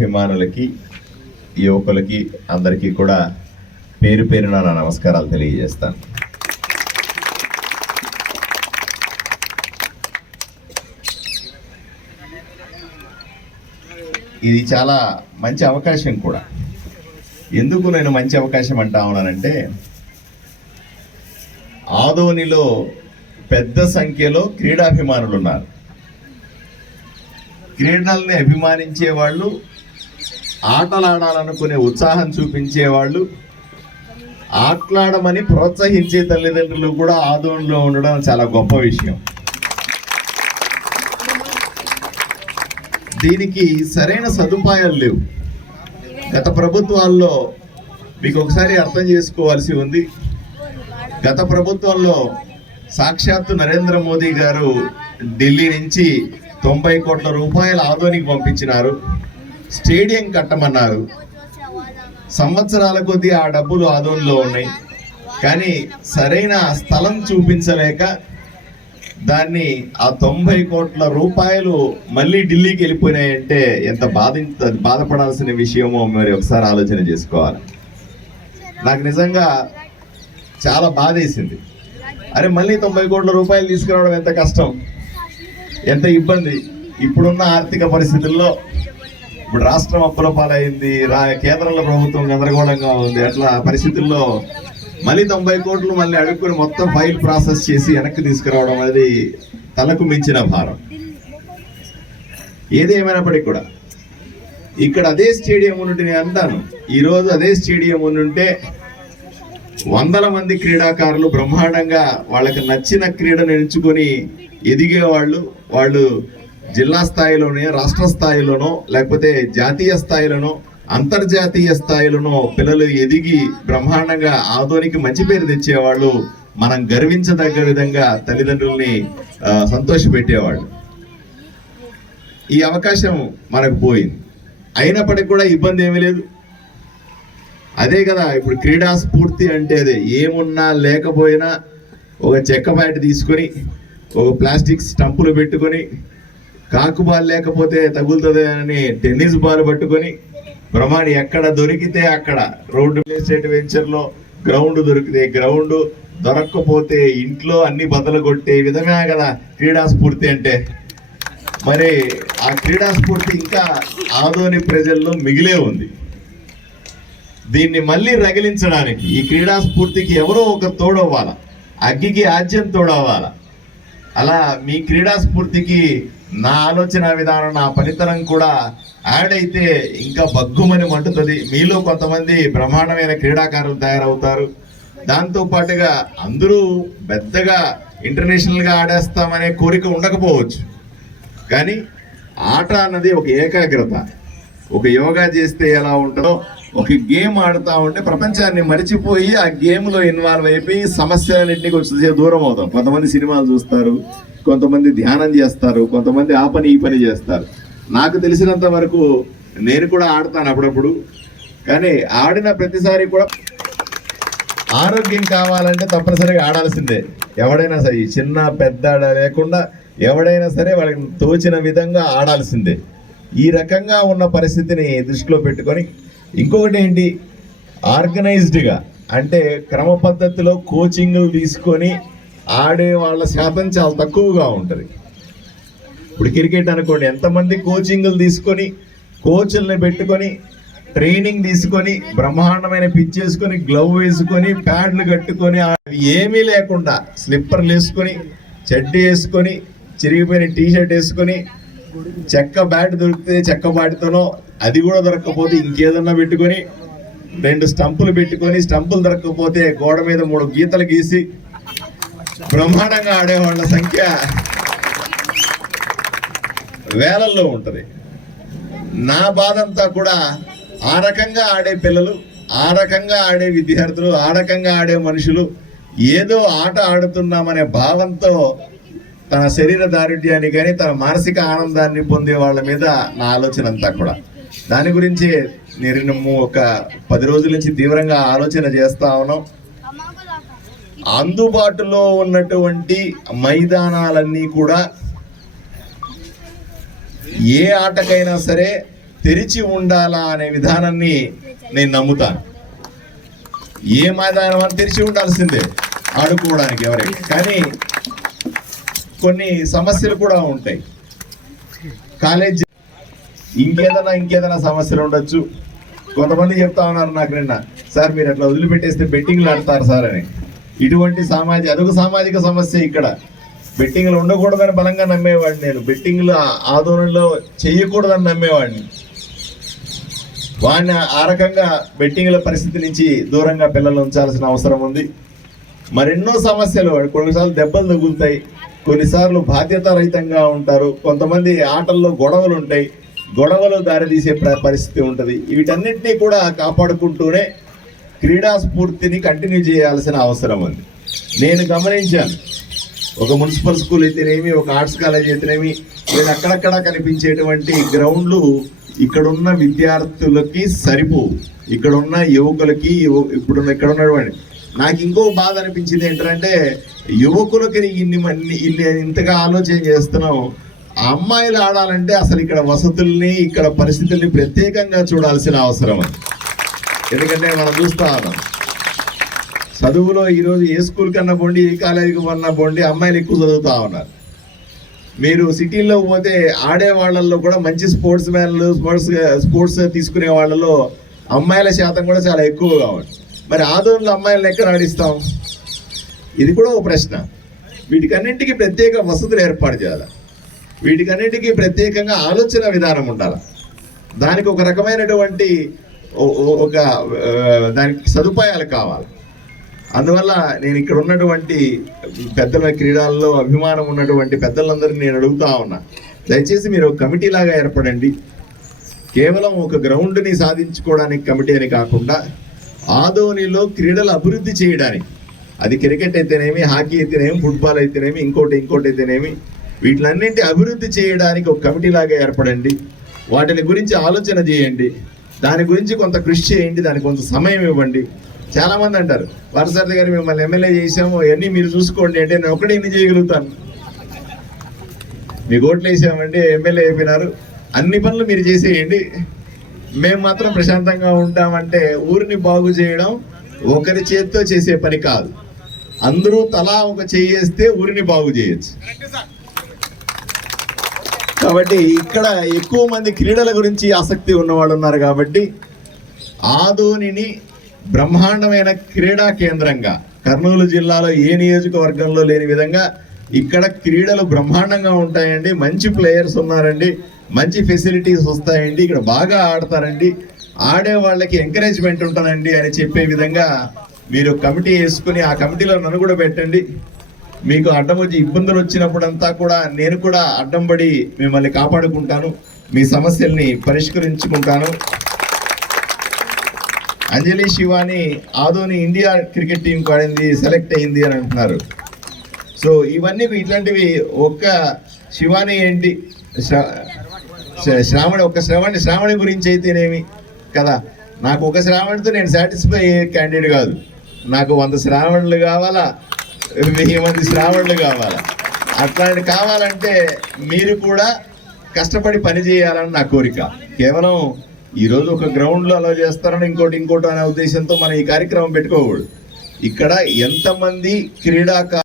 అభిమానులకి యువకులకి అందరికీ కూడా పేరు పేరున నా నమస్కారాలు తెలియజేస్తాను ఇది చాలా మంచి అవకాశం కూడా. ఎందుకు నేను మంచి అవకాశం అంటా ఉన్నానంటే ఆదోనిలో పెద్ద సంఖ్యలో క్రీడాభిమానులు ఉన్నారు. క్రీడల్ని అభిమానించే వాళ్ళు ఆటలాడాలనుకునే ఉత్సాహం చూపించే వాళ్ళు ఆటలాడమని ప్రోత్సహించే తల్లిదండ్రులు కూడా ఆదోనిలో ఉండడం చాలా గొప్ప విషయం. దీనికి సరైన సదుపాయాలు లేవు. గత ప్రభుత్వాల్లో మీకు ఒకసారి అర్థం చేసుకోవాల్సి ఉంది. గత ప్రభుత్వంలో సాక్షాత్తు నరేంద్ర మోదీ గారు ఢిల్లీ నుంచి తొంభై కోట్ల రూపాయల ఆదోనికి పంపించినారు. స్టేడియం కట్టమన్నారు. సంవత్సరాల కొద్దీ ఆ డబ్బులు ఆదోనిలో ఉన్నాయి. కానీ సరైన స్థలం చూపించలేక దాన్ని ఆ తొంభై కోట్ల రూపాయలు మళ్ళీ ఢిల్లీకి వెళ్ళిపోయినాయంటే ఎంత బాధ బాధపడాల్సిన విషయమో మరి ఒకసారి ఆలోచన చేసుకోవాలి. నాకు నిజంగా చాలా బాధేసింది. అరే మళ్ళీ తొంభై కోట్ల రూపాయలు తీసుకురావడం ఎంత కష్టం? ఎంత ఇబ్బంది? ఇప్పుడున్న ఆర్థిక పరిస్థితుల్లో ఇప్పుడు రాష్ట్రం అప్పుల పాలైంది రా కేంద్రంలో ప్రభుత్వం గందరగోళంగా ఉంది. అట్లా పరిస్థితుల్లో మళ్ళీ తొంభై కోట్లు మళ్ళీ అడుక్కుని మొత్తం ఫైల్ ప్రాసెస్ చేసి వెనక్కి తీసుకురావడం అనేది తలకు మించిన భారం. ఏది ఏమైనప్పటికీ కూడా ఇక్కడ అదే స్టేడియం ఉంటే నేను అంటాను. ఈరోజు అదే స్టేడియం ఉంటే వందల మంది క్రీడాకారులు బ్రహ్మాండంగా వాళ్ళకి నచ్చిన క్రీడను ఎంచుకొని ఎదిగే వాళ్ళు వాళ్ళు జిల్లా స్థాయిలోనే రాష్ట్ర స్థాయిలోనో లేకపోతే జాతీయ స్థాయిలోనో అంతర్జాతీయ స్థాయిలోనో పిల్లలు ఎదిగి బ్రహ్మాండంగా ఆదోనికి మంచి పేరు తెచ్చేవాళ్ళు మనం గర్వించదగ్గ విధంగా తల్లిదండ్రుల్ని సంతోషపెట్టేవాళ్ళు. ఈ అవకాశం మనకు పోయింది. అయినప్పటికీ కూడా ఇబ్బంది ఏమీ లేదు. అదే కదా ఇప్పుడు క్రీడా స్ఫూర్తి అంటే అదే. ఏమున్నా లేకపోయినా ఒక చెక్క బ్యాట్ తీసుకొని ఒక ప్లాస్టిక్ స్టంపులు పెట్టుకొని కాకు బాల్ లేకపోతే తగులుతుంది అని టెన్నిస్ బాల్ పట్టుకొని బ్రహ్మాండి ఎక్కడ దొరికితే అక్కడ రోడ్డు ఎస్టేట్ వెంచర్లో గ్రౌండ్ దొరికితే గ్రౌండ్ దొరక్కపోతే ఇంట్లో అన్ని బదలు కొట్టే విధమే కదా క్రీడా స్ఫూర్తి అంటే. మరి ఆ క్రీడా స్ఫూర్తి ఇంకా ఆదోని ప్రజల్లో మిగిలే ఉంది. దీన్ని మళ్ళీ రగిలించడానికి ఈ క్రీడా స్ఫూర్తికి ఎవరో ఒక తోడవ్వాల అగ్గికి ఆజ్యం తోడవ్వాల? అలా మీ క్రీడా స్ఫూర్తికి నా ఆలోచన విధానం నా పనితనం కూడా యాడ్ అయితే ఇంకా బగ్గుమని మంటుతుంది. మీలో కొంతమంది బ్రహ్మాండమైన క్రీడాకారులు తయారవుతారు. దాంతో పాటుగా అందరూ పెద్దగా ఇంటర్నేషనల్గా ఆడేస్తామనే కోరిక ఉండకపోవచ్చు. కానీ ఆట అన్నది ఒక ఏకాగ్రత. ఒక యోగా చేస్తే ఎలా ఉంటుందో ఒక గేమ్ ఆడుతూ ఉంటే ప్రపంచాన్ని మరిచిపోయి ఆ గేమ్లో ఇన్వాల్వ్ అయిపోయి సమస్యలన్నింటినీ కొంచెం దూరం అవుతాం. కొంతమంది సినిమాలు చూస్తారు. కొంతమంది ధ్యానం చేస్తారు కొంతమంది ఆ పని ఈ పని చేస్తారు. నాకు తెలిసినంత వరకు నేను కూడా ఆడతాను అప్పుడప్పుడు. కానీ ఆడిన ప్రతిసారి కూడా ఆరోగ్యం కావాలంటే తప్పనిసరిగా ఆడాల్సిందే. ఎవడైనా సరే చిన్న పెద్ద లేకుండా ఎవడైనా సరే వాళ్ళకి తోచిన విధంగా ఆడాల్సిందే. ఈ రకంగా ఉన్న పరిస్థితిని దృష్టిలో పెట్టుకొని ఇంకొకటి ఏంటి? ఆర్గనైజ్డ్గా అంటే క్రమ పద్ధతిలో కోచింగ్లు తీసుకొని ఆడే వాళ్ళ శాతం చాలా తక్కువగా ఉంటుంది. ఇప్పుడు క్రికెట్ అనుకోండి ఎంతమంది కోచింగ్లు తీసుకొని కోచ్ల్ని పెట్టుకొని ట్రైనింగ్ తీసుకొని బ్రహ్మాండమైన పిచ్ వేసుకొని గ్లవ్ వేసుకొని ప్యాడ్లు కట్టుకొని అవి ఏమీ లేకుండా స్లిప్పర్లు వేసుకొని చెడ్డీ వేసుకొని చిరిగిపోయిన టీ షర్ట్ వేసుకొని చెక్క బ్యాట్ దొరికితే చెక్క బ్యాట్తోనో అది కూడా దొరకకపోతే ఇంకేదన్నా పెట్టుకొని రెండు స్టంపులు పెట్టుకొని స్టంపులు దొరకకపోతే గోడ మీద మూడు గీతలు గీసి బ్రహ్మాండంగా ఆడేవాళ్ళ సంఖ్య వేలల్లో ఉంటుంది. నా బాధంతా కూడా ఆ రకంగా ఆడే పిల్లలు ఆ రకంగా ఆడే విద్యార్థులు ఆ రకంగా ఆడే మనుషులు ఏదో ఆట ఆడుతున్నామనే భావంతో తన శరీర దారుఢ్యాన్ని కానీ తన మానసిక ఆనందాన్ని పొందే వాళ్ళ మీద నా ఆలోచన అంతా కూడా. దాని గురించి నేను ఒక పది రోజుల నుంచి తీవ్రంగా ఆలోచన చేస్తా ఉన్నాం. అందుబాటులో ఉన్నటువంటి మైదానాలన్నీ కూడా ఏ ఆటకైనా సరే తెరిచి ఉండాలా అనే విధానాన్ని నేను నమ్ముతాను. ఏ మైదానం అని తెరిచి ఉండాల్సిందే ఆడుకోవడానికి ఎవరికి కానీ కొన్ని సమస్యలు కూడా ఉంటాయి. కాలేజ్ ఇంకేదైనా ఇంకేదైనా సమస్యలు ఉండొచ్చు. కొంతమంది చెప్తా ఉన్నారు నాకు నిన్న సార్ మీరు అట్లా వదిలిపెట్టేస్తే బెట్టింగ్లు ఆడతారు సార్ అని. ఇటువంటి సామాజిక అదొక సామాజిక సమస్య ఇక్కడ. బెట్టింగ్లు ఉండకూడదని బలంగా నమ్మేవాడిని నేను. బెట్టింగ్లు ఆ- ఆందోళనలో చేయకూడదని నమ్మేవాడిని. వాడిని ఆ రకంగా బెట్టింగ్ల పరిస్థితి నుంచి దూరంగా పిల్లలు ఉంచాల్సిన అవసరం ఉంది. మరెన్నో సమస్యలు కొన్నిసార్లు దెబ్బలు తగులుతాయి. కొన్నిసార్లు బాధ్యత రహితంగా ఉంటారు. కొంతమంది ఆటల్లో గొడవలు ఉంటాయి. గొడవలు దారితీసే ప్ర- పరిస్థితి ఉంటుంది. వీటన్నిటినీ కూడా కాపాడుకుంటూనే క్రీడా స్ఫూర్తిని కంటిన్యూ చేయాల్సిన అవసరం ఉంది. నేను గమనించాను. ఒక మున్సిపల్ స్కూల్ అయితేనేమి ఒక ఆర్ట్స్ కాలేజ్ అయితేనేమి లేదా అక్కడక్కడ కనిపించేటువంటి గ్రౌండ్లు ఇక్కడున్న విద్యార్థులకి సరిపోవు. ఇక్కడున్న యువకులకి ఇప్పుడున్న ఇక్కడ ఉన్నటువంటి నాకు ఇంకో బాధ అనిపించింది ఏంటంటే యువకులకి ఇన్ని ఇన్ని ఇంతగా ఆలోచన చేస్తున్నాం అమ్మాయిలు ఆడాలంటే అసలు ఇక్కడ వసతుల్ని ఇక్కడ పరిస్థితుల్ని ప్రత్యేకంగా చూడాల్సిన అవసరం ఉంది. ఎందుకంటే మనం చూస్తా ఉన్నాం. చదువులో ఈరోజు ఏ స్కూల్ కన్నా పోండి ఏ కాలేజీకి కన్నా పోండి అమ్మాయిలు ఎక్కువ చదువుతూ ఉన్నారు. మీరు సిటీల్లో పోతే ఆడే వాళ్ళల్లో కూడా మంచి స్పోర్ట్స్ మ్యాన్లు స్పోర్ట్స్ స్పోర్ట్స్ తీసుకునే వాళ్ళలో అమ్మాయిల శాతం కూడా చాలా ఎక్కువగా ఉంది మరి ఆదోళనలో అమ్మాయిలను ఎక్కడ ఆడిస్తాం? ఇది కూడా ఒక ప్రశ్న. వీటికన్నింటికి ప్రత్యేక వసతులు ఏర్పాటు చేయాలి? వీటికన్నింటికి ప్రత్యేకంగా ఆలోచన విధానం ఉండాలి? దానికి ఒక రకమైనటువంటి ఒక దానికి సదుపాయాలు కావాలి. అందువల్ల నేను ఇక్కడ ఉన్నటువంటి పెద్దల క్రీడల్లో అభిమానం ఉన్నటువంటి పెద్దలందరినీ నేను అడుగుతా ఉన్నా. దయచేసి మీరు ఒక కమిటీ లాగా ఏర్పడండి. కేవలం ఒక గ్రౌండ్ని సాధించుకోవడానికి కమిటీ అని కాకుండా ఆదోనిలో క్రీడలు అభివృద్ధి చేయడానికి. అది క్రికెట్ అయితేనేమి హాకీ అయితేనేమి ఫుట్బాల్ అయితేనేమి ఇంకోటి ఇంకోటి అయితేనేమి వీటిలన్నింటి అభివృద్ధి చేయడానికి ఒక కమిటీ లాగా ఏర్పడండి. వాటిని గురించి ఆలోచన చేయండి. దాని గురించి కొంత కృషి చేయండి దానికి కొంత సమయం ఇవ్వండి. చాలామంది అంటారు వరసర్ది గారు మిమ్మల్ని ఎమ్మెల్యే చేసాము అవన్నీ మీరు చూసుకోండి అంటే నేను ఒకటే ఎన్ని చేయగలుగుతాను. మీకు ఓట్లు వేసామంటే ఎమ్మెల్యే అయిపోయినారు. అన్ని పనులు మీరు చేసేయండి. మేము మాత్రం ప్రశాంతంగా ఉంటామంటే ఊరిని బాగు చేయడం ఒకరి చేత్తో చేసే పని కాదు. అందరూ తలా ఒక చేయేస్తే ఊరిని బాగు చేయొచ్చు. కాబట్టి ఇక్కడ ఎక్కువ మంది క్రీడల గురించి ఆసక్తి ఉన్నవాళ్ళు ఉన్నారు కాబట్టి ఆదోనిని బ్రహ్మాండమైన క్రీడా కేంద్రంగా కర్నూలు జిల్లాలో ఏ నియోజకవర్గంలో లేని విధంగా ఇక్కడ క్రీడలు బ్రహ్మాండంగా ఉంటాయండి. మంచి ప్లేయర్స్ ఉన్నారండి. మంచి ఫెసిలిటీస్ వస్తాయండి. ఇక్కడ బాగా ఆడతారండి. ఆడే వాళ్ళకి ఎంకరేజ్మెంట్ ఉంటుందండి అని చెప్పే విధంగా మీరు కమిటీ వేసుకుని ఆ కమిటీలో నన్ను కూడా పెట్టండి. మీకు అడ్డం వచ్చి ఇబ్బందులు వచ్చినప్పుడంతా కూడా నేను కూడా అడ్డం పడి మిమ్మల్ని కాపాడుకుంటాను మీ సమస్యల్ని పరిష్కరించుకుంటాను. Anjali Shivani Adoni India cricket team ఆడింది సెలెక్ట్ అయింది అని అంటున్నారు. సో ఇవన్నీ ఇట్లాంటివి ఒక్క శివాని ఏంటి శ్రావణి ఒక శ్రావణి శ్రావణి గురించి అయితేనేమి కదా? నాకు ఒక శ్రావణితో నేను సాటిస్ఫై అయ్యే క్యాండిడేట్ కాదు. నాకు వంద శ్రావణులు కావాలా? వెయ్యి మంది శ్రావణులు కావాలా? అట్లాంటి కావాలంటే మీరు కూడా కష్టపడి పని చేయాలని నా కోరిక. కేవలం ఈరోజు ఒక గ్రౌండ్లో అలా చేస్తారని ఇంకోటి ఇంకోటి అనే ఉద్దేశంతో మనం ఈ కార్యక్రమం పెట్టుకోకూడదు. ఇక్కడ ఎంతమంది క్రీడాకారు